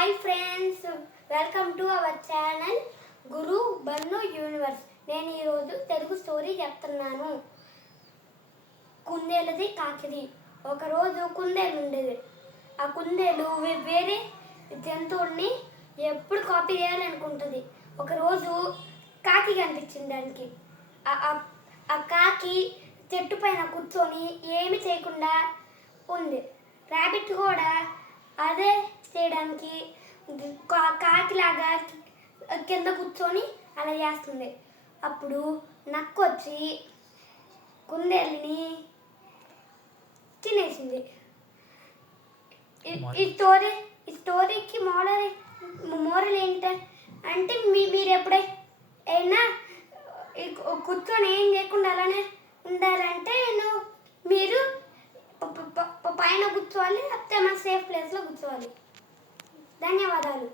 Hi friends, welcome to our channel Guru Bannu universe. నేను ఈరోజు Telugu story చెప్తున్నాను. కుందేలుది కాకిది. ఒకరోజు కుందేలు ఉండేది. ఆ కుందేలు వేరే జంతువుల్ని ఎప్పుడు కాపీ చేయాలనుకుంటుంది. ఒకరోజు కాకి కనిపించింది దానికి. ఆ కాకి చెట్టు పైన కూర్చొని ఏమి చేయకుండా ఉంది. ర్యాబిట్ కూడా అదే చేయడానికి కాకిలాగా కింద కూర్చొని అలా చేస్తుంది. అప్పుడు నక్క వచ్చి కుందేలుని తినేసింది. ఈ స్టోరీకి మోరల్ ఏంటంటే మీరు ఎప్పుడైనా కూర్చొని ఏం చేయకుండా అలానే ఉండాలంటే మీరు పైన కూర్చోవాలి, లేకపోతే మన సేఫ్ ప్లేస్లో కూర్చోవాలి. ధన్యవాదాలు.